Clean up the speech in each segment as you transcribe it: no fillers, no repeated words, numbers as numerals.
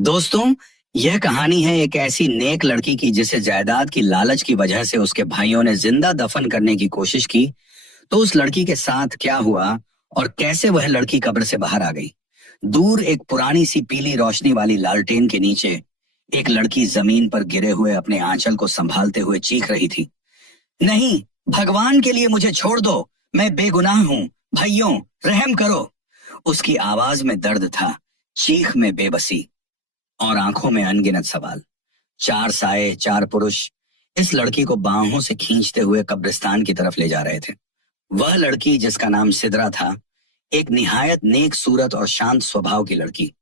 दोस्तों, यह कहानी है एक ऐसी नेक लड़की की जिसे जायदाद की लालच की वजह से उसके भाइयों ने जिंदा दफन करने की कोशिश की। तो उस लड़की के साथ क्या हुआ और कैसे वह लड़की कब्र से बाहर आ गई। दूर एक पुरानी सी पीली रोशनी वाली लालटेन के नीचे एक लड़की जमीन पर गिरे हुए अपने आंचल को संभालते हुए चीख रही थी, नहीं, भगवान के लिए मुझे छोड़ दो, मैं बेगुनाह हूँ, भाइयों रहम करो। उसकी आवाज में दर्द था, चीख में बेबसी और आंखों में अनगिनत सवाल। चार साए, चार पुरुष इस लड़की को बाहों से खींचते हुए कब्रिस्तान की तरफ ले जा रहे थे। वह लड़की जिसका नाम सिदरा था, एक निहायत नेक सूरत और शांत स्वभाव की लड़की,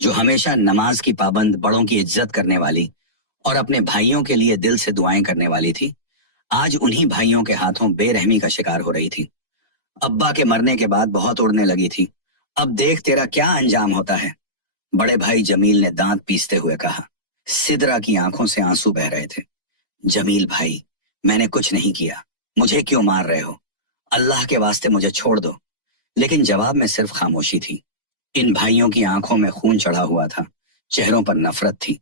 जो हमेशा नमाज की पाबंद, बड़ों की इज्जत करने वाली और अपने भाइयों के लिए दिल से दुआएं करने वाली थी, आज उन्हीं भाइयों के हाथों बेरहमी का शिकार हो रही थी। अब्बा के मरने के बाद बहुत उड़ने लगी थी, अब देख तेरा क्या अंजाम होता है, बड़े भाई जमील ने दांत पीसते हुए कहा। सिदरा की आंखों से आंसू बह रहे थे। जमील भाई, मैंने कुछ नहीं किया, मुझे क्यों मार रहे हो, अल्लाह के वास्ते मुझे छोड़ दो। लेकिन जवाब में सिर्फ खामोशी थी। इन भाइयों की आंखों में खून चढ़ा हुआ था, चेहरों पर नफरत थी।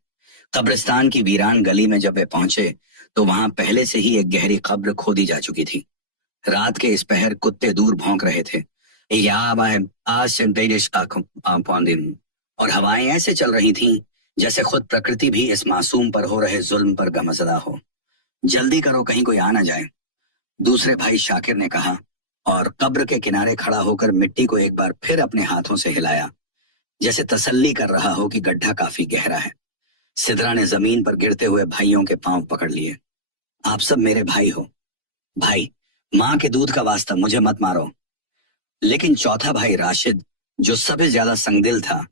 कब्रिस्तान की वीरान गली में जब वे पहुंचे तो वहां पहले से ही एक गहरी कब्र खोदी जा चुकी थी। रात के इस पहर कुत्ते दूर भौंक रहे थे, या आज और हवाएं ऐसे चल रही थीं जैसे खुद प्रकृति भी इस मासूम पर हो रहे जुल्म पर गमज़दा हो। जल्दी करो, कहीं कोई आ ना जाए, दूसरे भाई शाकिर ने कहा और कब्र के किनारे खड़ा होकर मिट्टी को एक बार फिर अपने हाथों से हिलाया, जैसे तसल्ली कर रहा हो कि गड्ढा काफी गहरा है। सिदरा ने जमीन पर गिरते हुए भाइयों के पांव पकड़ लिए। आप सब मेरे भाई हो, भाई, माँ के दूध का वास्ता, मुझे मत मारो। लेकिन चौथा भाई राशिद, जो सबसे ज्यादा संगदिल था,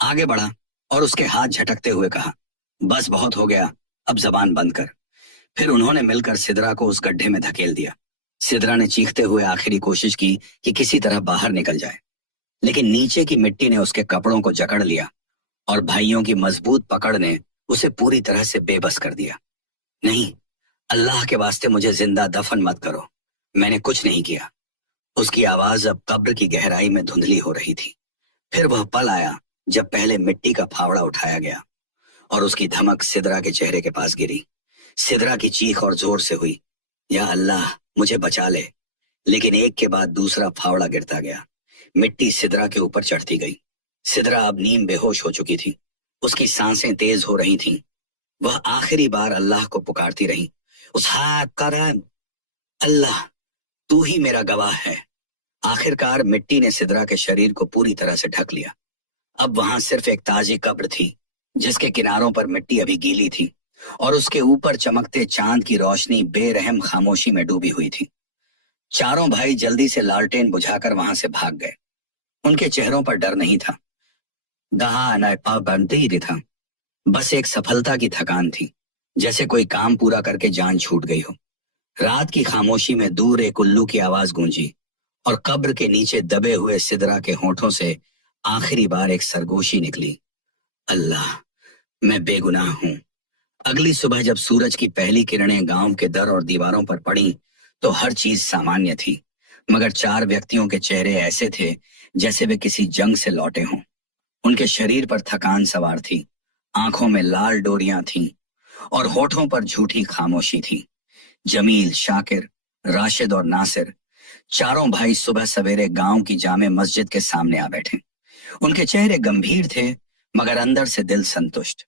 आगे बढ़ा और उसके हाथ झटकते हुए कहा, बस बहुत हो गया, अब जबान बंद कर। फिर उन्होंने मिलकर सिदरा को उस गड्ढे में धकेल दिया। सिदरा ने चीखते हुए आखिरी कोशिश की कि किसी तरह बाहर निकल जाए, लेकिन नीचे की मिट्टी ने उसके कपड़ों को जकड़ लिया और भाइयों की मजबूत पकड़ ने उसे पूरी तरह से बेबस कर दिया। नहीं, अल्लाह के वास्ते मुझे जिंदा दफन मत करो, मैंने कुछ नहीं किया। उसकी आवाज अब कब्र की गहराई में धुंधली हो रही थी। फिर वह पल आया जब पहले मिट्टी का फावड़ा उठाया गया और उसकी धमक सिदरा के चेहरे के पास गिरी। सिदरा की चीख और जोर से हुई, या अल्लाह मुझे बचा ले। लेकिन एक के बाद दूसरा फावड़ा गिरता गया, मिट्टी सिदरा के ऊपर चढ़ती गई। सिदरा अब नीम बेहोश हो चुकी थी, उसकी सांसें तेज हो रही थीं। वह आखिरी बार अल्लाह को पुकारती रही, उस हाथ कर, अल्लाह तू ही मेरा गवाह है। आखिरकार मिट्टी ने सिदरा के शरीर को पूरी तरह से ढक लिया। अब वहां सिर्फ एक ताजी कब्र थी, जिसके किनारों पर मिट्टी अभी गीली थी और उसके ऊपर चमकते चांद की रोशनी बेरहम खामोशी में डूबी हुई थी। चारों भाई जल्दी से लालटेन बुझाकर वहां से भाग गए। उनके चेहरों पर डर नहीं था, बनते ही था, बस एक सफलता की थकान थी, जैसे कोई काम पूरा करके जान छूट गई हो। रात की खामोशी में दूर एक उल्लू की आवाज गूंजी और कब्र के नीचे दबे हुए सिदरा के होठों से आखिरी बार एक सरगोशी निकली, अल्लाह मैं बेगुनाह हूं। अगली सुबह जब सूरज की पहली किरणें गांव के दर और दीवारों पर पड़ी तो हर चीज सामान्य थी, मगर चार व्यक्तियों के चेहरे ऐसे थे जैसे वे किसी जंग से लौटे हों। उनके शरीर पर थकान सवार थी, आंखों में लाल डोरियां थीं और होठों पर झूठी खामोशी थी। जमील, शाकिर, राशिद और नासिर, चारों भाई सुबह सवेरे गांव की जामे मस्जिद के सामने आ बैठे। उनके चेहरे गंभीर थे, मगर अंदर से दिल संतुष्ट।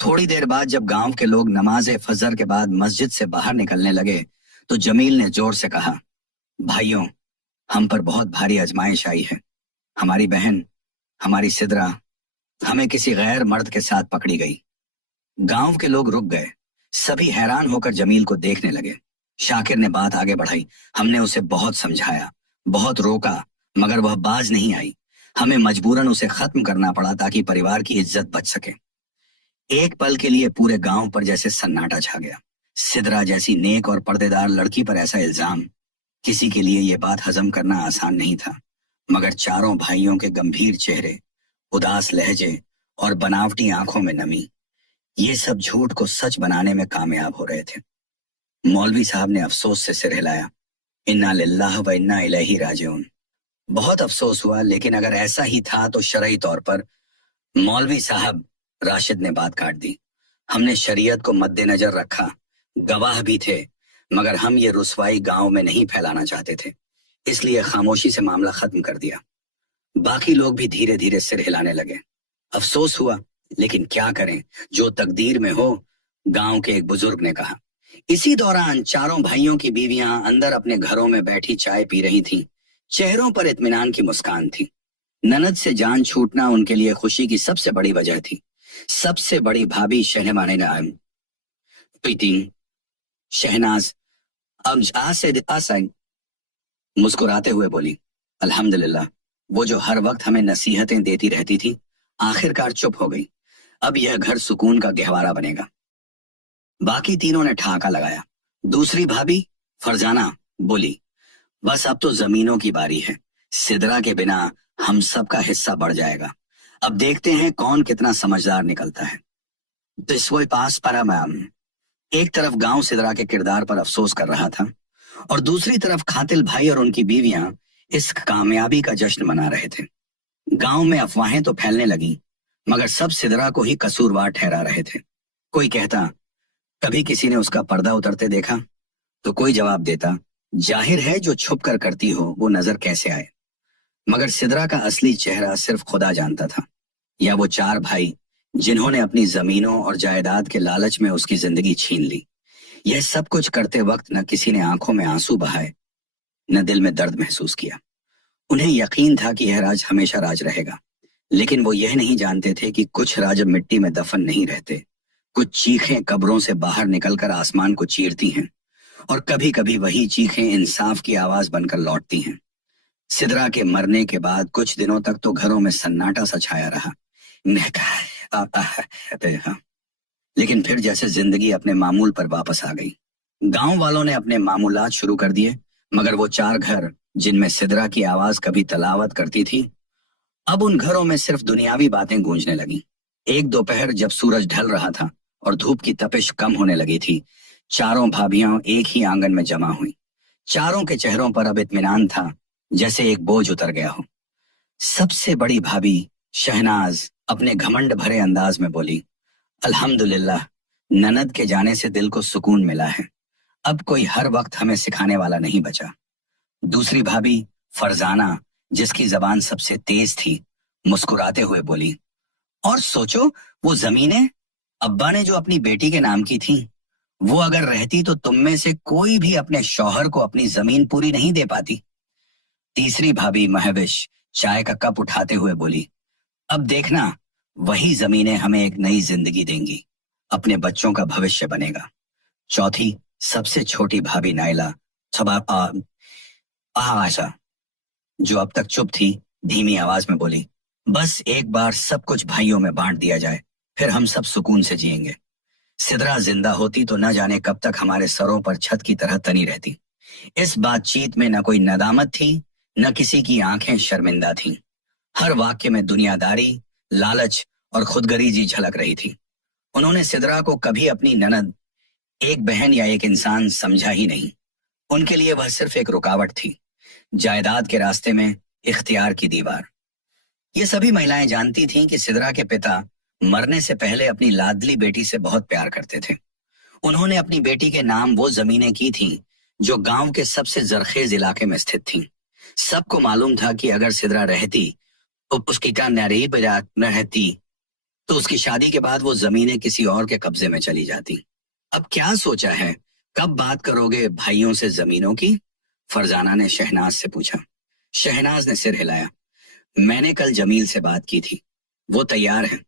थोड़ी देर बाद जब गांव के लोग नमाज फजर के बाद मस्जिद से बाहर निकलने लगे तो जमील ने जोर से कहा, भाइयों, हम पर बहुत भारी आजमाइश आई है। हमारी बहन, हमारी सिदरा, हमें किसी गैर मर्द के साथ पकड़ी गई। गांव के लोग रुक गए, सभी हैरान होकर जमील को देखने लगे। शाकिर ने बात आगे बढ़ाई, हमने उसे बहुत समझाया, बहुत रोका, मगर वह बाज नहीं आई। हमें मजबूरन उसे खत्म करना पड़ा ताकि परिवार की इज्जत बच सके। एक पल के लिए पूरे गांव पर जैसे सन्नाटा छा गया। सिदरा जैसी नेक और पर्देदार लड़की पर ऐसा इल्जाम, किसी के लिए यह बात हजम करना आसान नहीं था, मगर चारों भाइयों के गंभीर चेहरे, उदास लहजे और बनावटी आंखों में नमी, ये सब झूठ को सच बनाने में कामयाब हो रहे थे। मौलवी साहब ने अफसोस से सिर हिलाया, इन्ना लिल्लाह व इन्ना इलैहि राजिऊन। बहुत अफसोस हुआ, लेकिन अगर ऐसा ही था तो शरई तौर पर मौलवी साहब, राशिद ने बात काट दी, हमने शरीयत को मद्देनजर रखा, गवाह भी थे, मगर हम ये रुसवाई गांव में नहीं फैलाना चाहते थे, इसलिए खामोशी से मामला खत्म कर दिया। बाकी लोग भी धीरे धीरे सिर हिलाने लगे। अफसोस हुआ, लेकिन क्या करें, जो तकदीर में हो, गांव के एक बुजुर्ग ने कहा। इसी दौरान चारों भाइयों की बीवियां अंदर अपने घरों में बैठी चाय पी रही थीं। चेहरों पर इत्मीनान की मुस्कान थी। ननद से जान छूटना उनके लिए खुशी की सबसे बड़ी वजह थी। सबसे बड़ी भाभी शहनाज शहनाज मुस्कुराते हुए बोली, अल्हम्दुलिल्लाह, वो जो हर वक्त हमें नसीहतें देती रहती थी, आखिरकार चुप हो गई। अब यह घर सुकून का गहवारा बनेगा। बाकी तीनों ने ठहाका लगाया। दूसरी भाभी फरजाना बोली, बस अब तो जमीनों की बारी है, सिदरा के बिना हम सबका हिस्सा बढ़ जाएगा। अब देखते हैं कौन कितना समझदार निकलता है। पास परा मैम एक तरफ गांव सिदरा के किरदार पर अफसोस कर रहा था और दूसरी तरफ खातिल भाई और उनकी बीवियां इस कामयाबी का जश्न मना रहे थे। गांव में अफवाहें तो फैलने लगी, मगर सब सिदरा को ही कसूरवार ठहरा रहे थे। कोई कहता, कभी किसी ने उसका पर्दा उतरते देखा? तो कोई जवाब देता, जाहिर है जो छुप कर करती हो वो नजर कैसे आए। मगर सिदरा का असली चेहरा सिर्फ खुदा जानता था, या वो चार भाई जिन्होंने अपनी जमीनों और जायदाद के लालच में उसकी जिंदगी छीन ली। यह सब कुछ करते वक्त न किसी ने आंखों में आंसू बहाए, न दिल में दर्द महसूस किया। उन्हें यकीन था कि यह राज हमेशा राज रहेगा, लेकिन वो यह नहीं जानते थे कि कुछ राज मिट्टी में दफन नहीं रहते। कुछ चीखें कब्रों से बाहर निकलकर आसमान को चीरती हैं, और कभी कभी वही चीखें इंसाफ की आवाज बनकर लौटती हैं। सिदरा के मरने के बाद कुछ दिनों तक तो घरों में सन्नाटा सा छाया रहा। लेकिन फिर जैसे जिंदगी अपने मामूल पर वापस आ गई। गांव वालों ने अपने मामूलात शुरू कर दिए, मगर वो चार घर जिनमें सिदरा की आवाज कभी तलावत करती थी, अब उन घरों में सिर्फ दुनियावी बातें गूंजने लगी। एक दोपहर जब सूरज ढल रहा था और धूप की तपिश कम होने लगी थी, चारों भाभियां एक ही आंगन में जमा हुई। चारों के चेहरों पर अब इत्मीनान था, जैसे एक बोझ उतर गया हो। सबसे बड़ी भाभी शहनाज अपने घमंड भरे अंदाज में बोली, अल्हम्दुलिल्लाह, ननद के जाने से दिल को सुकून मिला है। अब कोई हर वक्त हमें सिखाने वाला नहीं बचा। दूसरी भाभी फरजाना, जिसकी जबान सबसे तेज थी, मुस्कुराते हुए बोली, और सोचो, वो जमीनें अब्बा ने जो अपनी बेटी के नाम की थी, वो अगर रहती तो तुम में से कोई भी अपने शौहर को अपनी जमीन पूरी नहीं दे पाती। तीसरी भाभी महविश चाय का कप उठाते हुए बोली, अब देखना, वही जमीनें हमें एक नई जिंदगी देंगी, अपने बच्चों का भविष्य बनेगा। चौथी सबसे छोटी भाभी नाइला आशा, जो अब तक चुप थी, धीमी आवाज में बोली, बस एक बार सब कुछ भाइयों में बांट दिया जाए, फिर हम सब सुकून से जिएंगे। सिदरा जिंदा होती तो न जाने कब तक हमारे सरों पर छत की तरह तनी रहती। इस बातचीत में न कोई नदामत थी, न किसी की आंखें शर्मिंदा थीं। हर वाक्य में दुनियादारी, लालच और खुदगरीजी झलक रही थी। उन्होंने सिदरा को कभी अपनी ननद, एक बहन या एक इंसान समझा ही नहीं। उनके लिए वह सिर्फ एक रुकावट थी, जायदाद के रास्ते में इख्तियार की दीवार। ये सभी महिलाएं जानती थीं कि सिदरा के पिता मरने से पहले अपनी लाडली बेटी से बहुत प्यार करते थे। उन्होंने अपनी बेटी के नाम वो जमीनें की थीं जो गांव के सबसे जरखेज इलाके में स्थित थीं। सबको मालूम था कि अगर सिदरा रहती तो उसकी रहती तो उसकी शादी के बाद वो जमीनें किसी और के कब्जे में चली जाती। अब क्या सोचा है, कब बात करोगे भाइयों से जमीनों की? फरजाना ने शहनाज से पूछा। शहनाज ने सिर हिलाया, मैंने कल जमील से बात की थी, वो तैयार है।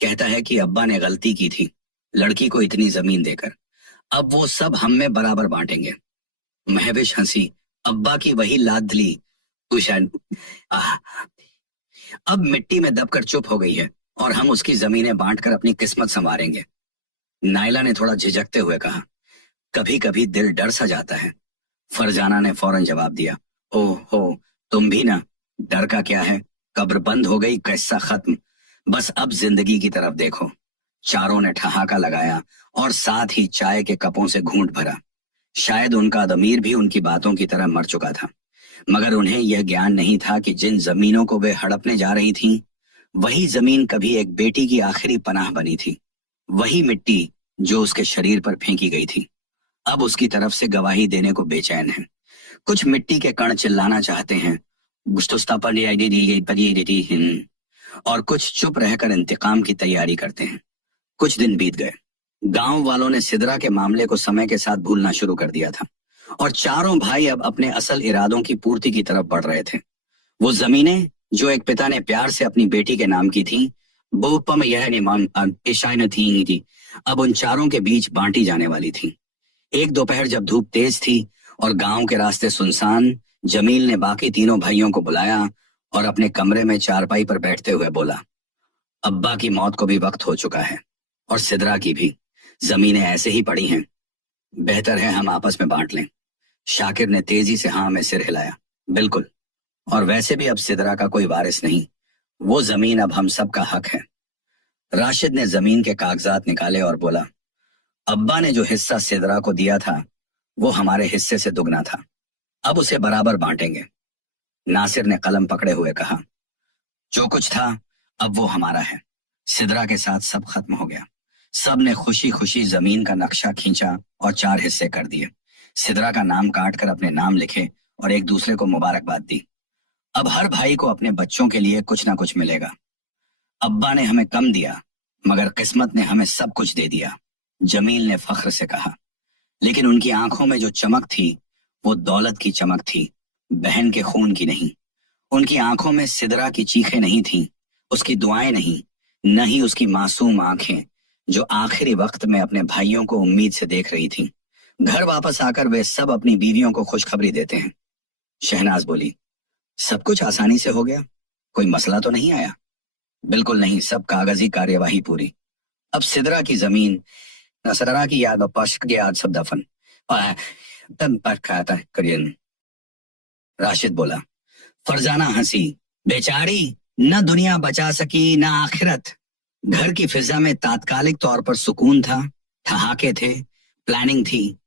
कहता है कि अब्बा ने गलती की थी लड़की को इतनी जमीन देकर, अब वो सब हम में बराबर बांटेंगे। महविश हंसी, अब्बा की वही लाडली अब मिट्टी में दबकर चुप हो गई है और हम उसकी जमीनें बांटकर अपनी किस्मत संवारेंगे। नाइला ने थोड़ा झिझकते हुए कहा, कभी कभी दिल डर सा जाता है। फरजाना ने फौरन जवाब दिया, ओह हो, तुम भी ना, डर का क्या है, कब्र बंद हो गई, किस्सा खत्म, बस अब जिंदगी की तरफ देखो। चारों ने ठहाका लगाया और साथ ही चाय के कपों से घूंट भरा। शायद उनका दमीर भी उनकी बातों की तरह मर चुका था, मगर उन्हें यह ज्ञान नहीं था कि जिन जमीनों को वे हड़पने जा रही थीं, वही जमीन कभी एक बेटी की आखिरी पनाह बनी थी, वही मिट्टी जो उसके शरीर पर फेंकी गई थी, अब उसकी तरफ से गवाही देने को बेचैन है। कुछ मिट्टी के कण चिल्लाना चाहते हैं, और कुछ चुप रहकर इंतकाम की तैयारी करते हैं। कुछ दिन बीत गए। गांव वालों ने सिदरा के मामले को समय के साथ भूलना शुरू कर दिया था और चारों भाई अब अपने असल इरादों की पूर्ति की तरफ बढ़ रहे थे। वो जमीनें जो एक पिता ने प्यार से अपनी बेटी के नाम की थी, थी, अब उन चारों के बीच बांटी जाने वाली थी। एक दोपहर जब धूप तेज थी और गांव के रास्ते सुनसान, जमील ने बाकी तीनों भाइयों को बुलाया और अपने कमरे में चारपाई पर बैठते हुए बोला, अब्बा की मौत को भी वक्त हो चुका है और सिदरा की भी। जमीनें ऐसे ही पड़ी हैं, बेहतर है हम आपस में बांट लें। शाकिर ने तेजी से हाँ में सिर हिलाया, बिल्कुल, और वैसे भी अब सिदरा का कोई वारिस नहीं, वो जमीन अब हम सब का हक है। राशिद ने जमीन के कागजात निकाले और बोला, अब्बा ने जो हिस्सा सिदरा को दिया था वो हमारे हिस्से से दुगना था, अब उसे बराबर बांटेंगे। नासिर ने कलम पकड़े हुए कहा, जो कुछ था अब वो हमारा है। सिदरा के साथ सब खत्म हो गया। सब ने खुशी खुशी जमीन का नक्शा खींचा और 4 हिस्से कर दिए। सिदरा का नाम काट कर अपने नाम लिखे और एक दूसरे को मुबारकबाद दी। अब हर भाई को अपने बच्चों के लिए कुछ ना कुछ मिलेगा। अब्बा ने हमें कम दिया मगर किस्मत ने हमें सब कुछ दे दिया, जमील ने फख्र से कहा। लेकिन उनकी आंखों में जो चमक थी वो दौलत की चमक थी, बहन के खून की नहीं। उनकी आंखों में सिदरा की चीखें नहीं थीं, उसकी दुआएं नहीं, न ही उसकी मासूम आंखें जो आखिरी वक्त में अपने भाइयों को उम्मीद से देख रही थीं। घर वापस आकर वे सब अपनी बीवियों को खुशखबरी देते हैं। शहनाज बोली, सब कुछ आसानी से हो गया, कोई मसला तो नहीं आया? बिल्कुल नहीं, सब कागजी कार्यवाही पूरी। अब सिदरा की जमीन, सिदरा की याद पश्क के आज सब दफन करियन। राशिद बोला, फरजाना हंसी, बेचारी, न दुनिया बचा सकी न आखिरत। घर की फिजा में तात्कालिक तौर पर सुकून था, ठहाके थे, प्लानिंग थी।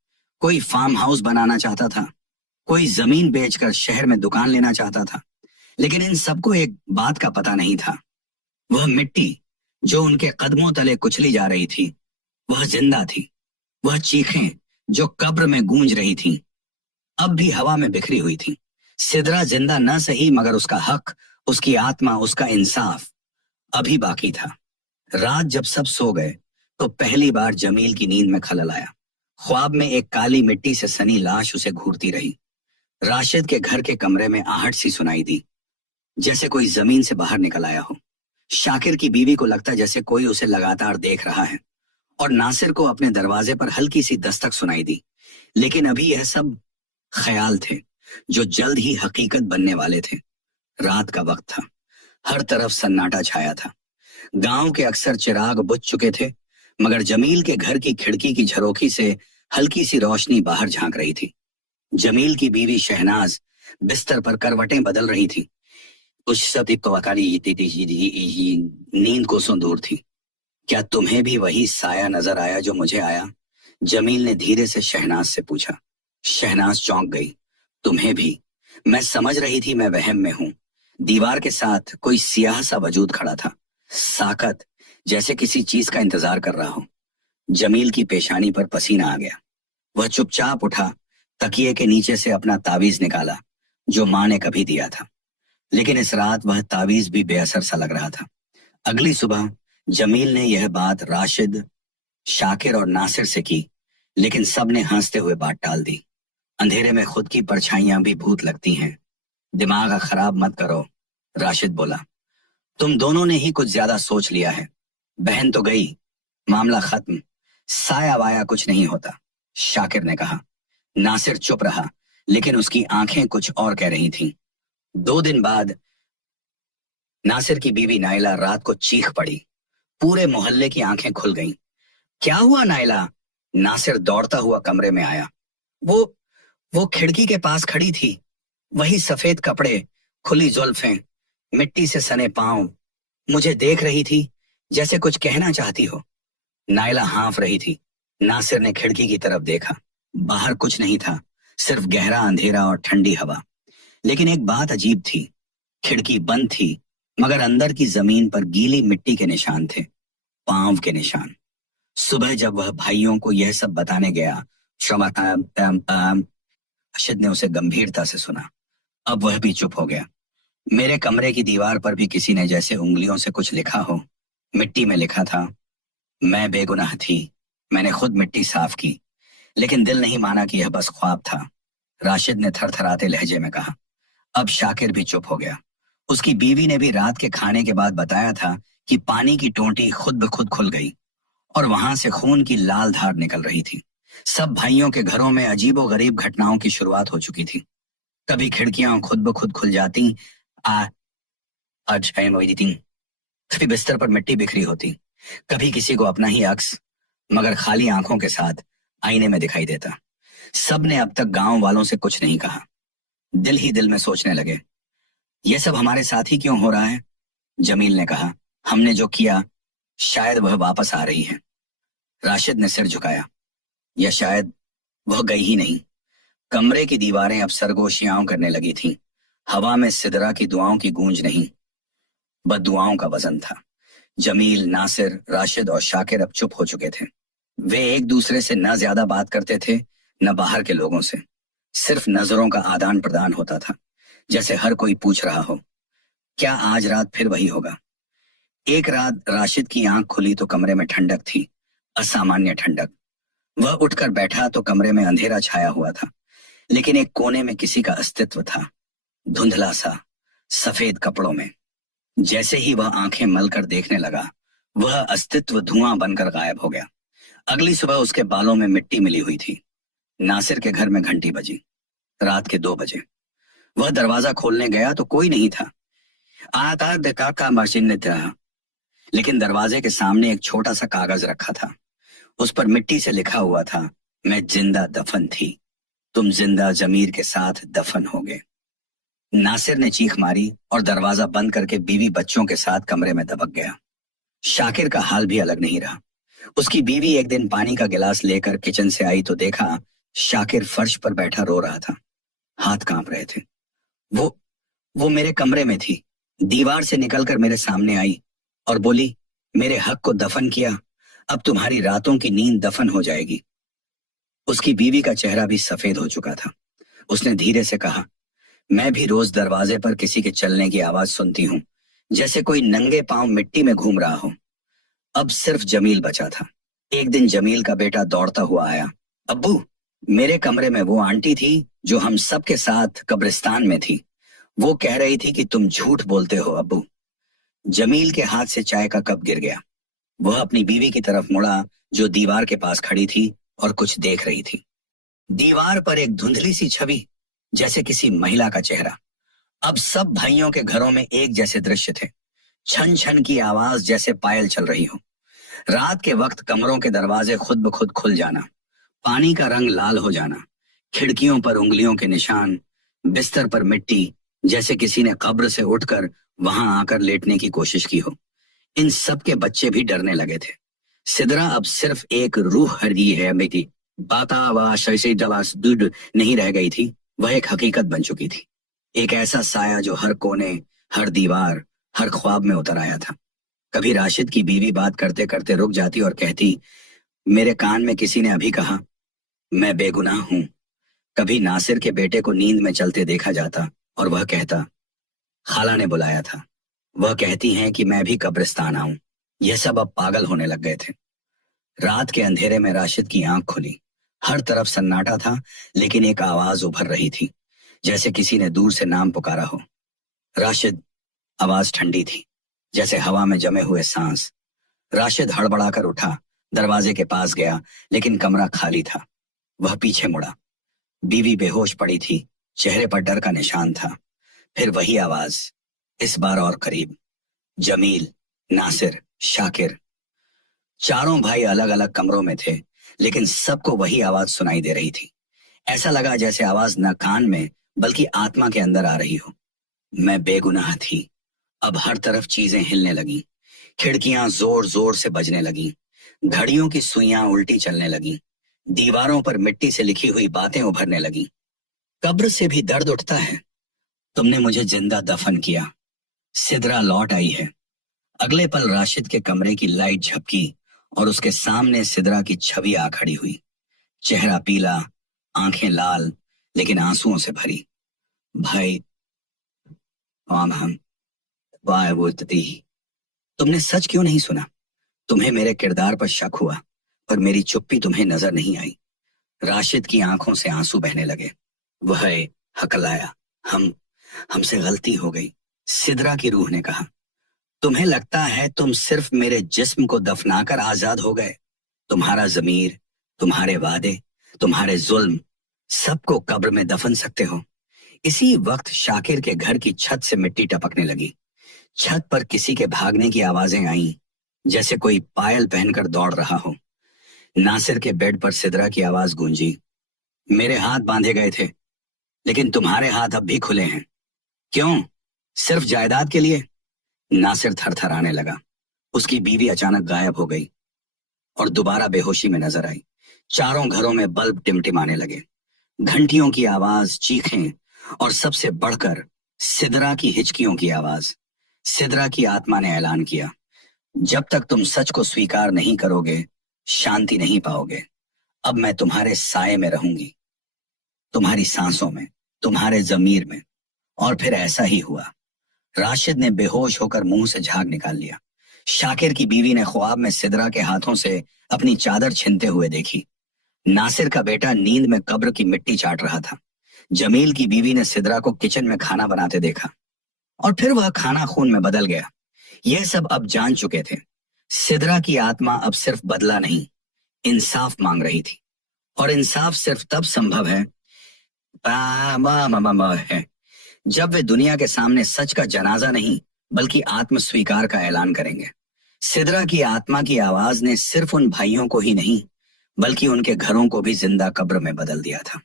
कोई फार्म हाउस बनाना चाहता था, कोई जमीन बेचकर शहर में दुकान लेना चाहता था, लेकिन इन सबको एक बात का पता नहीं था। वह मिट्टी जो उनके कदमों तले कुचली जा रही थी वह जिंदा थी। वह चीखें जो कब्र में गूंज रही थीं अब भी हवा में बिखरी हुई थी। सिदरा जिंदा न सही मगर उसका हक, उसकी आत्मा, उसका इंसाफ अभी बाकी था। रात जब सब सो गए तो पहली बार जमील की नींद में खलल आया। ख्वाब में एक काली मिट्टी से सनी लाश उसे घूरती रही। राशिद के घर के कमरे में आहट सी सुनाई दी, जैसे कोई जमीन से बाहर निकल आया हो। शाकिर की बीवी को लगता जैसे कोई उसे लगातार देख रहा है, और नासिर को अपने दरवाजे पर हल्की सी दस्तक सुनाई दी। लेकिन अभी यह सब ख्याल थे जो जल्द ही हकीकत बनने वाले थे। रात का वक्त था, हर तरफ सन्नाटा छाया था। गांव के अक्सर चिराग बुझ चुके थे मगर जमील के घर की खिड़की की झरोखी से हल्की सी रोशनी बाहर झांक रही थी। जमील की बीवी शहनाज बिस्तर पर करवटें बदल रही थी। नींद कोसों दूर थी। क्या तुम्हें भी वही साया नजर आया जो मुझे आया? जमील ने धीरे से शहनाज से पूछा। शहनाज चौंक गई। तुम्हें भी? मैं समझ रही थी मैं वहम में हूं। दीवार के साथ कोई सियाह सा वजूद खड़ा था, साकत, जैसे किसी चीज का इंतजार कर रहा हो। जमील की पेशानी पर पसीना आ गया। वह चुपचाप उठा, तकिए के नीचे से अपना तावीज निकाला जो मां ने कभी दिया था। लेकिन इस रात वह तावीज भी बेअसर सा लग रहा था। अगली सुबह जमील ने यह बात राशिद, शाकिर और नासिर से की, लेकिन सब ने हंसते हुए बात टाल दी। अंधेरे में खुद की परछाइयां भी भूत लगती हैं, दिमाग खराब मत करो, राशिद बोला। तुम दोनों ने ही कुछ ज्यादा सोच लिया है। बहन तो गई, मामला खत्म, साया वाया कुछ नहीं होता, शाकिर ने कहा। नासिर चुप रहा, लेकिन उसकी आंखें कुछ और कह रही थीं। 2 दिन बाद नासिर की बीवी नाइला रात को चीख पड़ी। पूरे मोहल्ले की आंखें खुल गईं। क्या हुआ नाइला? नासिर दौड़ता हुआ कमरे में आया। वो खिड़की के पास खड़ी थी, वही सफेद कपड़े, खुली जुल्फें, मिट्टी से सने पांव, मुझे देख रही थी जैसे कुछ कहना चाहती हो। नाइला हाँफ रही थी। नासिर ने खिड़की की तरफ देखा। बाहर कुछ नहीं था, सिर्फ गहरा अंधेरा और ठंडी हवा। लेकिन एक बात अजीब थी, खिड़की बंद थी मगर अंदर की जमीन पर गीली मिट्टी के निशान थे, पांव के निशान। सुबह जब वह भाइयों को यह सब बताने गया, राशिद ने उसे गंभीरता से सुना। अब वह भी चुप हो गया। मेरे कमरे की दीवार पर भी किसी ने जैसे उंगलियों से कुछ लिखा हो। मिट्टी में लिखा था, मैं बेगुनाह थी, मैंने खुद मिट्टी साफ की, लेकिन दिल नहीं माना कि यह बस ख्वाब था। राशिद ने थरथराते लहजे में कहा। अब शाकिर भी चुप हो गया। उसकी बीवी ने भी रात के खाने के बाद बताया था कि पानी की टोंटी खुद ब खुद खुल गई और वहां से खून की लाल धार निकल रही थी। सब भाइयों के घरों में अजीबो गरीब घटनाओं की शुरुआत हो चुकी थी। कभी खिड़कियां खुद ब खुद खुल जाती, कभी बिस्तर पर मिट्टी बिखरी होती, कभी किसी को अपना ही अक्स, मगर खाली आंखों के साथ, आईने में दिखाई देता। सब ने अब तक गांव वालों से कुछ नहीं कहा। दिल ही दिल में सोचने लगे, यह सब हमारे साथ ही क्यों हो रहा है। जमील ने कहा, हमने जो किया शायद वह वापस आ रही है। राशिद ने सिर झुकाया, या शायद वह गई ही नहीं। कमरे की दीवारें अब सरगोशियां करने लगी थीं। हवा में सिदरा की दुआओं की गूंज नहीं, बद्दुआओं का वजन था। जमील, नासिर, राशिद और शाकिर अब चुप हो चुके थे। वे एक दूसरे से न ज्यादा बात करते थे, न बाहर के लोगों से। सिर्फ नजरों का आदान प्रदान होता था, जैसे हर कोई पूछ रहा हो, क्या आज रात फिर वही होगा। एक रात राशिद की आंख खुली तो कमरे में ठंडक थी, असामान्य ठंडक। वह उठकर बैठा तो कमरे में अंधेरा छाया हुआ था, लेकिन एक कोने में किसी का अस्तित्व था, धुंधला सा, सफेद कपड़ों में। जैसे ही वह आंखें मलकर देखने लगा, वह अस्तित्व धुआं बनकर गायब हो गया। अगली सुबह उसके बालों में मिट्टी मिली हुई थी। नासिर के घर में घंटी बजी, रात के 2 बजे। वह दरवाजा खोलने गया तो कोई नहीं था। आता दका का मशीन था, लेकिन दरवाजे के सामने एक छोटा सा कागज रखा था। उस पर मिट्टी से लिखा हुआ था, मैं जिंदा दफन थी, तुम जिंदा जमीर के साथ दफन हो गए। नासिर ने चीख मारी और दरवाजा बंद करके बीवी बच्चों के साथ कमरे में दबक गया। शाकिर का हाल भी अलग नहीं रहा। उसकी बीवी एक दिन पानी का गिलास लेकर किचन से आई तो देखा शाकिर फर्श पर बैठा रो रहा था, हाथ कांप रहे थे। वो मेरे कमरे में थी, दीवार से निकलकर मेरे सामने आई और बोली, मेरे हक को दफन किया, अब तुम्हारी रातों की नींद दफन हो जाएगी। उसकी बीवी का चेहरा भी सफेद हो चुका था। उसने धीरे से कहा, मैं भी रोज दरवाजे पर किसी के चलने की आवाज सुनती हूँ, जैसे कोई नंगे पांव मिट्टी में घूम रहा हो। अब सिर्फ जमील बचा था। एक दिन जमील का बेटा दौड़ता हुआ आया, अब्बू, मेरे कमरे में वो आंटी थी जो हम सब के साथ कब्रिस्तान में थी। वो कह रही थी कि तुम झूठ बोलते हो अब्बू। जमील के हाथ से चाय का कप गिर गया। वह अपनी बीवी की तरफ मुड़ा जो दीवार के पास खड़ी थी और कुछ देख रही थी। दीवार पर एक धुंधली सी छवि, जैसे किसी महिला का चेहरा। अब सब भाइयों के घरों में एक जैसे दृश्य थे, छन छन की आवाज जैसे पायल चल रही हो। रात के वक्त कमरों के दरवाजे खुद ब खुद खुल जाना, पानी का रंग लाल हो जाना, खिड़कियों पर उंगलियों के निशान, बिस्तर पर मिट्टी, जैसे किसी ने कब्र से उठकर वहां आकर लेटने की कोशिश की हो। इन सब के बच्चे भी डरने लगे थे। सिदरा अब सिर्फ एक रूह हरी है बेटी, नहीं रह गई थी। वह एक हकीकत बन चुकी थी, एक ऐसा साया जो हर कोने, हर दीवार, हर ख्वाब में उतर आया था। कभी राशिद की बीवी बात करते करते रुक जाती और कहती, मेरे कान में किसी ने अभी कहा, मैं बेगुनाह हूं। कभी नासिर के बेटे को नींद में चलते देखा जाता और वह कहता, खाला ने बुलाया था। वह कहती हैं कि मैं भी कब्रिस्तान आऊं। यह सब अब पागल होने लग गए थे। रात के अंधेरे में राशिद की आंख खुली। हर तरफ सन्नाटा था, लेकिन एक आवाज उभर रही थी, जैसे किसी ने दूर से नाम पुकारा हो। राशिद। आवाज ठंडी थी, जैसे हवा में जमे हुए सांस। राशिद हड़बड़ाकर उठा, दरवाजे के पास गया, लेकिन कमरा खाली था। वह पीछे मुड़ा। बीवी बेहोश पड़ी थी, चेहरे पर डर का निशान था। फिर वही आवाज, इस बार और करीब। जमील, नासिर, शाकिर, चारों भाई अलग अलग कमरों में थे, लेकिन सबको वही आवाज सुनाई दे रही थी। ऐसा लगा जैसे आवाज न कान में बल्कि आत्मा के अंदर आ रही हो। मैं बेगुनाह थी। अब हर तरफ चीजें हिलने लगी, खिड़कियां जोर जोर से बजने लगी, घड़ियों की सुइयां उल्टी चलने लगी, दीवारों पर मिट्टी से लिखी हुई बातें उभरने लगी। कब्र से भी दर्द उठता है, तुमने मुझे जिंदा दफन किया, सिदरा लौट आई है। अगले पल राशिद के कमरे की लाइट झपकी और उसके सामने सिदरा की छवि आ खड़ी हुई। चेहरा पीला, आंखें लाल, लेकिन आंसुओं से भरी। भाई हम वाह वो तुमने सच क्यों नहीं सुना? तुम्हें मेरे किरदार पर शक हुआ, पर मेरी चुप्पी तुम्हें नजर नहीं आई। राशिद की आंखों से आंसू बहने लगे। वह हकलाया, हमसे गलती हो गई। सिदरा की रूह ने कहा, तुम्हें लगता है तुम सिर्फ मेरे जिस्म को दफनाकर आजाद हो गए? तुम्हारा जमीर, तुम्हारे वादे, तुम्हारे जुल्म, सबको कब्र में दफन सकते हो। इसी वक्त शाकिर के घर की छत से मिट्टी टपकने लगी। छत पर किसी के भागने की आवाजें आईं, जैसे कोई पायल पहनकर दौड़ रहा हो। नासिर के बेड पर सिदरा की आवाज गूंजी, मेरे हाथ बांधे गए थे, लेकिन तुम्हारे हाथ अब भी खुले हैं। क्यों? सिर्फ जायदाद के लिए? नासिर थरथराने लगा। उसकी बीवी अचानक गायब हो गई और दोबारा बेहोशी में नजर आई। चारों घरों में बल्ब टिमटिमाने लगे। घंटियों की आवाज, चीखें और सबसे बढ़कर सिदरा की हिचकियों की आवाज। सिदरा की आत्मा ने ऐलान किया, जब तक तुम सच को स्वीकार नहीं करोगे, शांति नहीं पाओगे। अब मैं तुम्हारे साए में रहूंगी, तुम्हारी सांसों में, तुम्हारे जमीर में। और फिर ऐसा ही हुआ। राशिद ने बेहोश होकर मुंह से झाग निकाल लिया। शाकिर की बीवी ने ख्वाब में सिदरा के हाथों से अपनी चादर छीनते हुए देखी। नासिर का बेटा नींद में कब्र की मिट्टी चाट रहा था। जमील की बीवी ने सिदरा को किचन में खाना बनाते देखा, और फिर वह खाना खून में बदल गया। यह सब अब जान चुके थे। सिदरा की आत्मा अब सिर्फ बदला नहीं, इंसाफ मांग रही थी। और इंसाफ सिर्फ तब संभव है जब वे दुनिया के सामने सच का जनाजा नहीं, बल्कि आत्म स्वीकार का ऐलान करेंगे। सिदरा की आत्मा की आवाज ने सिर्फ उन भाइयों को ही नहीं, बल्कि उनके घरों को भी जिंदा कब्र में बदल दिया था।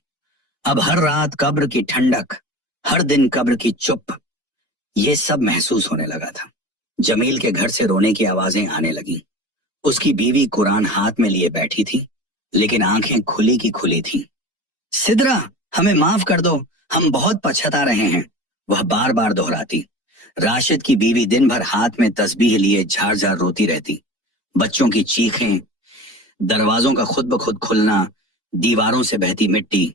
अब हर रात कब्र की ठंडक, हर दिन कब्र की चुप, ये सब महसूस होने लगा था। जमील के घर से रोने की आवाजें आने लगी। उसकी बीवी कुरान हाथ में लिए बैठी थी, लेकिन आंखें खुली की खुली थीं। सिदरा, हमें माफ कर दो, हम बहुत पछता रहे हैं, वह बार बार दोहराती। राशिद की बीवी दिन भर हाथ में तस्बीह लिए झार झार रोती रहती। बच्चों की चीखें, दरवाजों का खुद ब खुद खुलना, दीवारों से बहती मिट्टी,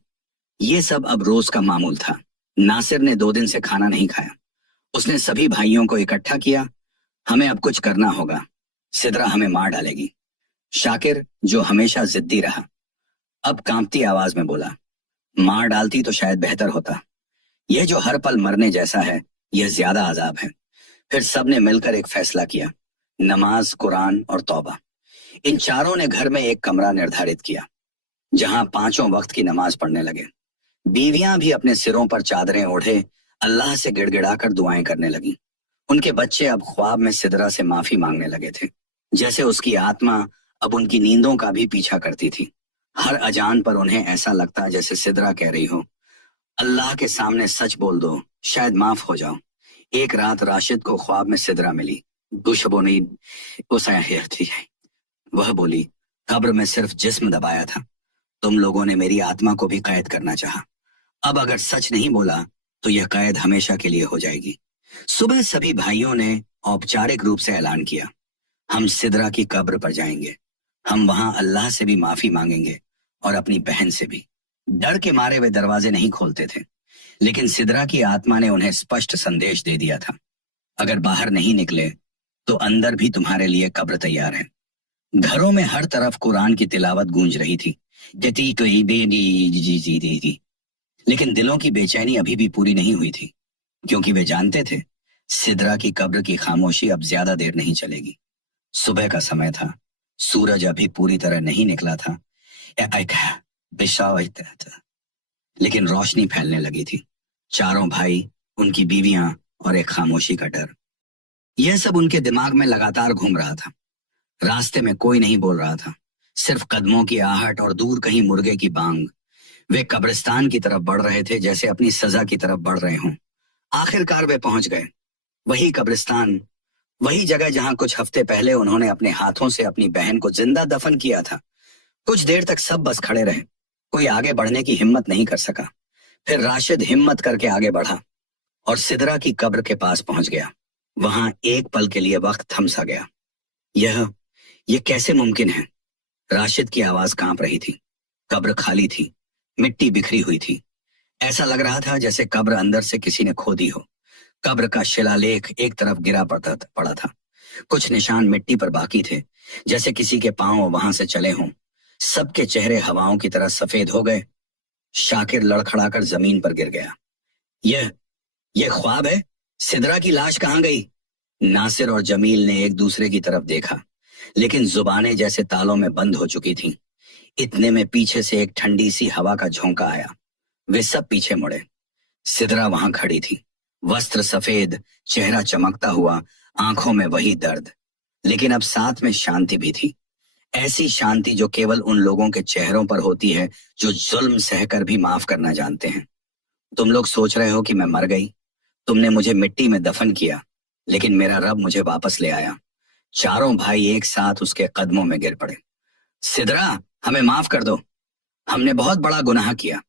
ये सब अब रोज का मामूल था। नासिर ने 2 दिन से खाना नहीं खाया। उसने सभी भाइयों को इकट्ठा किया, हमें अब कुछ करना होगा, सिदरा हमें मार डालेगी। शाकिर, जो हमेशा जिद्दी रहा, अब कांपती आवाज में बोला, मार डालती तो शायद बेहतर होता। यह जो हर पल मरने जैसा है, यह ज्यादा अजाब है। फिर सबने मिलकर एक फैसला किया, नमाज, कुरान और तौबा। इन चारों ने घर में एक कमरा निर्धारित किया, जहां 5 वक्त की नमाज पढ़ने लगे। बीवियां भी अपने सिरों पर चादरें ओढ़े अल्लाह से गिड़गिड़ाकर दुआएं करने लगी। उनके बच्चे अब ख्वाब में सिदरा से माफी मांगने लगे थे, जैसे उसकी आत्मा अब उनकी नींदों का भी पीछा करती थी। हर अजान पर उन्हें ऐसा लगता जैसे सिदरा कह रही हो, अल्लाह के सामने सच बोल दो, शायद माफ हो जाओ। एक रात राशिद को ख्वाब में सिदरा मिली। दुश्मनी थी। वह बोली, कब्र में सिर्फ जिस्म दबाया था, तुम लोगों ने मेरी आत्मा को भी कैद करना चाहा। अब अगर सच नहीं बोला तो यह कैद हमेशा के लिए हो जाएगी। सुबह सभी भाइयों ने औपचारिक रूप से ऐलान किया, हम सिदरा की कब्र पर जाएंगे। हम वहां अल्लाह से भी माफी मांगेंगे और अपनी बहन से भी। डर के मारे वे दरवाजे नहीं खोलते थे, लेकिन सिदरा की आत्मा ने उन्हें स्पष्ट संदेश दे दिया था, अगर बाहर नहीं निकले तो अंदर भी तुम्हारे लिए कब्र तैयार है। घरों में हर तरफ कुरान की तिलावत गूंज रही थी, लेकिन दिलों की बेचैनी अभी भी पूरी नहीं हुई थी, क्योंकि वे जानते थे सिदरा की कब्र की खामोशी अब ज्यादा देर नहीं चलेगी। सुबह का समय था, सूरज अभी पूरी तरह नहीं निकला था, लेकिन रोशनी फैलने लगी थी। चारों भाई, उनकी बीवियां और एक खामोशी का डर, यह सब उनके दिमाग में लगातार घूम रहा था। रास्ते में कोई नहीं बोल रहा था, सिर्फ कदमों की आहट और दूर कहीं मुर्गे की बांग। वे कब्रिस्तान की तरफ बढ़ रहे थे, जैसे अपनी सजा की तरफ बढ़ रहे हों। आखिरकार वे पहुंच गए, वही कब्रिस्तान, वही जगह जहां कुछ हफ्ते पहले उन्होंने अपने हाथों से अपनी बहन को जिंदा दफन किया था। कुछ देर तक सब बस खड़े रहे, कोई आगे बढ़ने की हिम्मत नहीं कर सका। फिर राशिद हिम्मत करके आगे बढ़ा और सिदरा की कब्र के पास पहुंच गया। वहां एक पल के लिए वक्त थम सा गया। यह कैसे मुमकिन है? राशिद की आवाज कांप रही थी। कब्र खाली थी, मिट्टी बिखरी हुई थी। ऐसा लग रहा था जैसे कब्र अंदर से किसी ने खोदी हो। कब्र का शिलालेख एक तरफ गिरा पड़ा था। कुछ निशान मिट्टी पर बाकी थे, जैसे किसी के पांव वहां से चले हों। सबके चेहरे हवाओं की तरह सफेद हो गए। शाकिर लड़खड़ाकर जमीन पर गिर गया। यह यह ख्वाब है? सिदरा की लाश कहाँ गई? नासिर और जमील ने एक दूसरे की तरफ देखा, लेकिन जुबानें जैसे तालों में बंद हो चुकी थीं। इतने में पीछे से एक ठंडी सी हवा का झोंका आया। वे सब पीछे मुड़े। सिदरा वहां खड़ी थी, वस्त्र सफेद, चेहरा चमकता हुआ, आंखों में वही दर्द, लेकिन अब साथ में शांति भी थी। ऐसी शांति जो केवल उन लोगों के चेहरों पर होती है जो जुल्म सहकर भी माफ करना जानते हैं। तुम लोग सोच रहे हो कि मैं मर गई। तुमने मुझे मिट्टी में दफन किया, लेकिन मेरा रब मुझे वापस ले आया। चारों भाई एक साथ उसके कदमों में गिर पड़े। सिदरा, हमें माफ कर दो। हमने बहुत बड़ा गुनाह किया।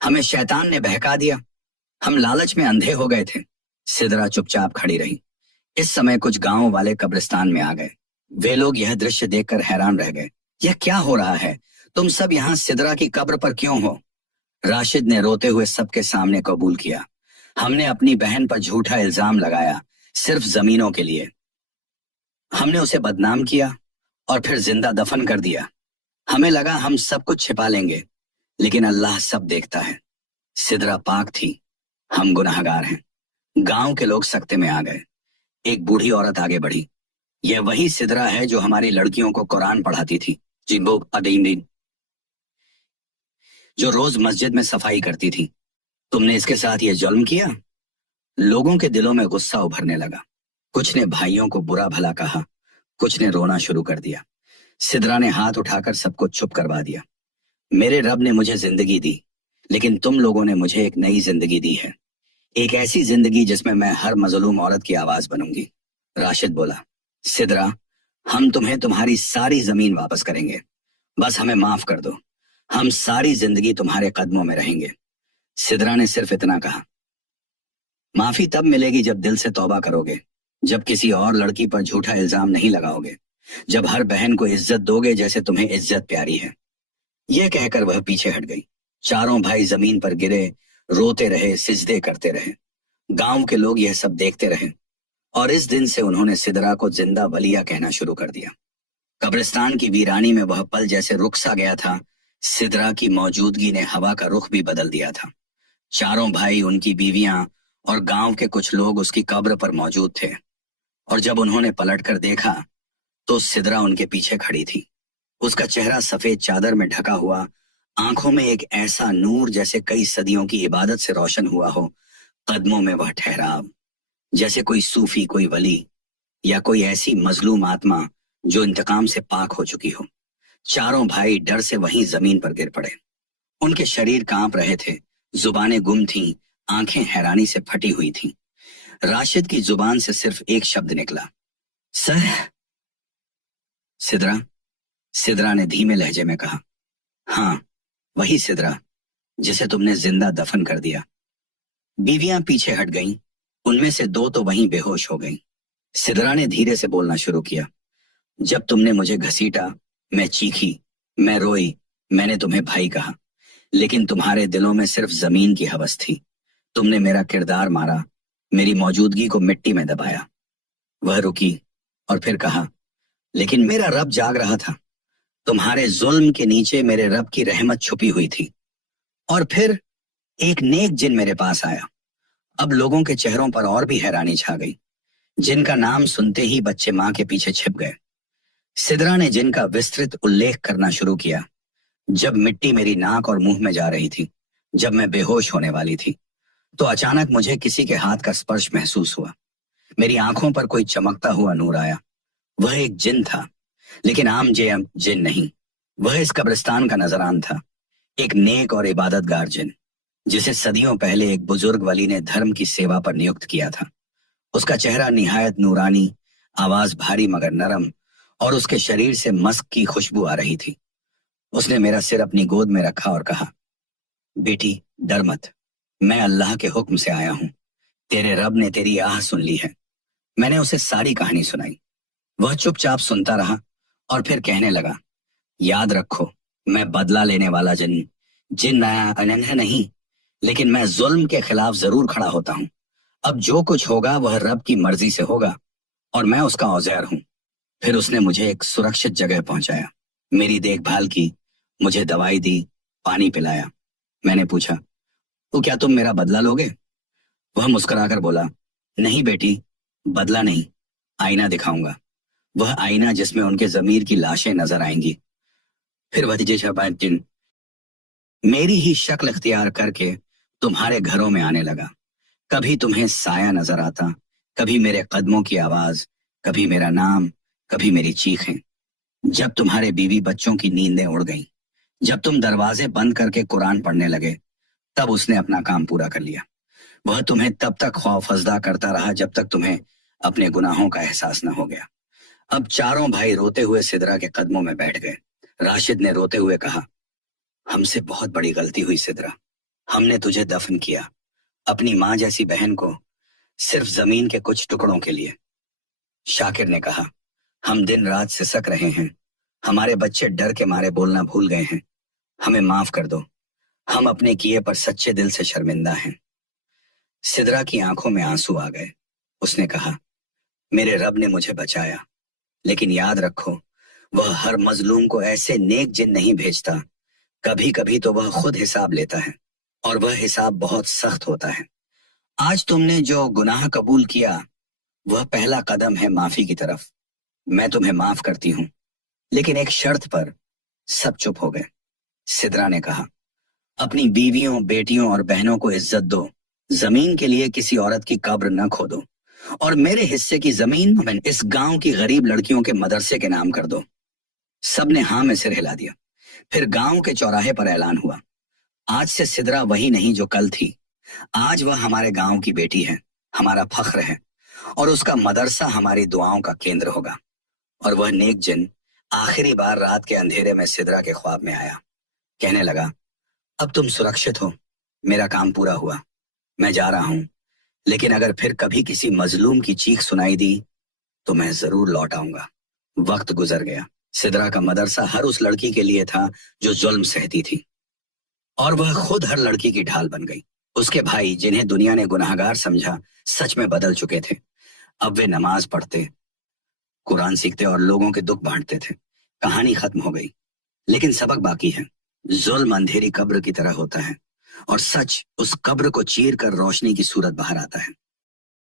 हमें शैतान ने बहका दिया। हम लालच में अंधे हो गए थे। सिदरा चुपचाप खड़ी रही। इस समय कुछ गांव वाले कब्रिस्तान में आ गए। वे लोग यह दृश्य देखकर हैरान रह गए। यह क्या हो रहा है? तुम सब यहाँ सिदरा की कब्र पर क्यों हो? राशिद ने रोते हुए सबके सामने कबूल किया। हमने अपनी बहन पर झूठा इल्जाम लगाया, सिर्फ जमीनों के लिए। हमने उसे बदनाम किया और फिर जिंदा दफन कर दिया। हमें लगा हम सब कुछ छिपा लेंगे, लेकिन अल्लाह सब देखता है। सिदरा पाक थी, हम गुनाहगार हैं। गांव के लोग सख्ते में आ गए। एक बूढ़ी औरत आगे बढ़ी। यह वही सिदरा है जो हमारी लड़कियों को कुरान पढ़ाती थी, जिम्बो अदीन, जो रोज मस्जिद में सफाई करती थी। तुमने इसके साथ यह जुल्म किया। लोगों के दिलों में गुस्सा उभरने लगा। कुछ ने भाइयों को बुरा भला कहा, कुछ ने रोना शुरू कर दिया। सिदरा ने हाथ उठाकर सबको चुप करवा दिया। मेरे रब ने मुझे जिंदगी दी, लेकिन तुम लोगों ने मुझे एक नई जिंदगी दी है। एक ऐसी जिंदगी जिसमें मैं हर मजलूम औरत की आवाज बनूंगी। राशिद बोला, सिदरा, हम तुम्हें तुम्हारी सारी जमीन वापस करेंगे। बस हमें माफ कर दो। हम सारी जिंदगी तुम्हारे कदमों में रहेंगे। सिदरा ने सिर्फ इतना कहा। माफी तब मिलेगी जब दिल से तौबा करोगे, जब किसी और लड़की पर झूठा इल्जाम नहीं लगाओगे, जब हर बहन को इज्जत दोगे जैसे तुम्हें इज्जत प्यारी है। यह कहकर वह पीछे हट गई। चारों भाई जमीन पर गिरे, रोते रहे, सिजदे करते रहे। गांव के लोग यह सब देखते रहे, और इस दिन से उन्होंने सिदरा को जिंदा वलिया कहना शुरू कर दिया। कब्रिस्तान की वीरानी में वह पल जैसे रुक सा गया था। सिदरा की मौजूदगी ने हवा का रुख भी बदल दिया था। चारों भाई, उनकी बीवियां और गांव के कुछ लोग उसकी कब्र पर मौजूद थे, और जब उन्होंने पलटकर देखा तो सिदरा उनके पीछे खड़ी थी। उसका चेहरा सफेद चादर में ढका हुआ, आंखों में एक ऐसा नूर जैसे कई सदियों की इबादत से रोशन हुआ हो। कदमों में वह ठहराव, जैसे कोई सूफी, कोई वली, या कोई ऐसी मजलूम आत्मा जो इंतकाम से पाक हो चुकी हो। चारों भाई डर से वहीं जमीन पर गिर पड़े। उनके शरीर कांप रहे थे, जुबानें गुम थीं, आंखें हैरानी से फटी हुई थीं। राशिद की जुबान से सिर्फ एक शब्द निकला, सर। सिदरा, सिदरा ने धीमे लहजे में कहा, हाँ, वही सिदरा जिसे तुमने जिंदा दफन कर दिया। बीवियां पीछे हट गईं, उनमें से दो तो वहीं बेहोश हो गईं। सिदरा ने धीरे से बोलना शुरू किया, जब तुमने मुझे घसीटा, मैं चीखी, मैं रोई, मैंने तुम्हें भाई कहा, लेकिन तुम्हारे दिलों में सिर्फ जमीन की हवस थी। तुमने मेरा किरदार मारा, मेरी मौजूदगी को मिट्टी में दबाया। वह रुकी और फिर कहा, लेकिन मेरा रब जाग रहा था। तुम्हारे जुल्म के नीचे मेरे रब की रहमत छुपी हुई थी। और फिर एक नेक जिन मेरे पास आया। अब लोगों के चेहरों पर और भी हैरानी छा गई। जिनका नाम सुनते ही बच्चे मां के पीछे छिप गए। सिदरा ने जिनका विस्तृत उल्लेख करना शुरू किया। जब मिट्टी मेरी नाक और मुंह में जा रही थी, जब मैं बेहोश होने वाली थी, तो अचानक मुझे किसी के हाथ का स्पर्श महसूस हुआ। मेरी आंखों पर कोई चमकता हुआ नूर आया। वह एक जिन था, लेकिन आम जिन नहीं। वह इस कब्रिस्तान का नजरान था, एक नेक और इबादतगार जिन, जिसे सदियों पहले एक बुजुर्ग वली ने धर्म की सेवा पर नियुक्त किया था। उसका चेहरा निहायत नूरानी, आवाज भारी मगर नरम, और उसके शरीर से मस्क की खुशबू आ रही थी। उसने मेरा सिर अपनी गोद में रखा और कहा, बेटी, डर मत, मैं अल्लाह के हुक्म से आया हूं। तेरे रब ने तेरी आह सुन ली है। میں نے اسے ساری کہانی سنائی. وہ چپ چاپ سنتا رہا اور پھر کہنے لگا, یاد رکھو, میں بدلہ لینے والا جن نیا نہیں, لیکن میں ظلم کے خلاف ضرور کھڑا ہوتا ہوں. اب جو کچھ ہوگا وہ رب کی مرضی سے ہوگا اور میں اس کا عزیر ہوں. پھر اس نے مجھے ایک سرکشت جگہ پہنچایا, میری دیکھ بھال کی, مجھے دوائی دی, پانی پلایا. میں نے پوچھا, تو کیا تم میرا بدلہ لوگے؟ وہ مسکرا کر بولا, نہیں بیٹی, بدلہ نہیں, آئینہ دکھاؤں گا. وہ آئینہ جس میں ان کے ضمیر کی لاشیں نظر آئیں گی. پھر بھتیجے شبان میری ہی شکل اختیار کر کے تمہارے گھروں میں آنے لگا. کبھی تمہیں سایہ نظر آتا, کبھی میرے قدموں کی آواز, کبھی میرا نام, کبھی میری چیخیں. جب تمہارے بیوی بچوں کی نیندیں اڑ گئیں, جب تم دروازے بند کر کے قرآن پڑھنے لگے, تب اس نے اپنا کام پورا کر لیا. وہ تمہیں تب تک خوف زدہ کرتا رہا جب تک تمہیں اپنے گناہوں کا احساس نہ ہو گیا. اب چاروں بھائی روتے ہوئے سدرا کے قدموں میں بیٹھ گئے. راشد نے روتے ہوئے کہا, ہم سے بہت بڑی غلطی ہوئی سدرا. ہم نے تجھے دفن کیا, اپنی ماں جیسی بہن کو, صرف زمین کے کچھ ٹکڑوں کے لیے. شاکر نے کہا, ہم دن رات سسک رہے ہیں, ہمارے بچے ڈر کے مارے بولنا بھول گئے ہیں, ہمیں معاف کر دو, ہم اپنے کیے پر سچے دل سے شرمندہ ہیں. سدرا کی آنکھوں میں آنسو آ گئے. اس نے کہا, میرے رب نے مجھے بچایا, لیکن یاد رکھو, وہ ہر مظلوم کو ایسے نیک جن نہیں بھیجتا. کبھی کبھی تو وہ خود حساب لیتا ہے, اور وہ حساب بہت سخت ہوتا ہے. آج تم نے جو گناہ قبول کیا وہ پہلا قدم ہے معافی کی طرف. میں تمہیں معاف کرتی ہوں, لیکن ایک شرط پر. سب چپ ہو گئے. سدرا نے کہا, اپنی بیویوں, بیٹیوں اور بہنوں کو عزت دو, زمین کے لیے کسی عورت کی قبر نہ کھودو, اور میرے حصے کی زمین اس گاؤں کی غریب لڑکیوں کے مدرسے کے نام کر دو. سب نے ہاں میں سر ہلا دیا. پھر گاؤں کے چوراہے پر اعلان ہوا, آج سے سدرا وہی نہیں جو کل تھی. آج وہ ہمارے گاؤں کی بیٹی ہے, ہمارا فخر ہے, اور اس کا مدرسہ ہماری دعاؤں کا کیندر ہوگا. اور وہ نیک جن آخری بار رات کے اندھیرے میں سدرا کے خواب میں آیا. کہنے لگا, اب تم سرکشت ہو, میرا کام پورا ہوا, میں جا رہا ہوں, لیکن اگر پھر کبھی کسی مظلوم کی چیخ سنائی دی تو میں ضرور لوٹ آؤں گا. وقت گزر گیا. سدرا کا مدرسہ ہر اس لڑکی کے لیے تھا جو ظلم سہتی تھی, اور وہ خود ہر لڑکی کی ڈھال بن گئی. اس کے بھائی, جنہیں دنیا نے گناہگار سمجھا, سچ میں بدل چکے تھے. اب وہ نماز پڑھتے, قرآن سیکھتے اور لوگوں کے دکھ بانٹتے تھے. کہانی ختم ہو گئی, لیکن سبق باقی ہے. ظلم اندھیری قبر کی طرح ہوتا ہے, اور سچ اس قبر کو چیر کر روشنی کی صورت باہر آتا ہے.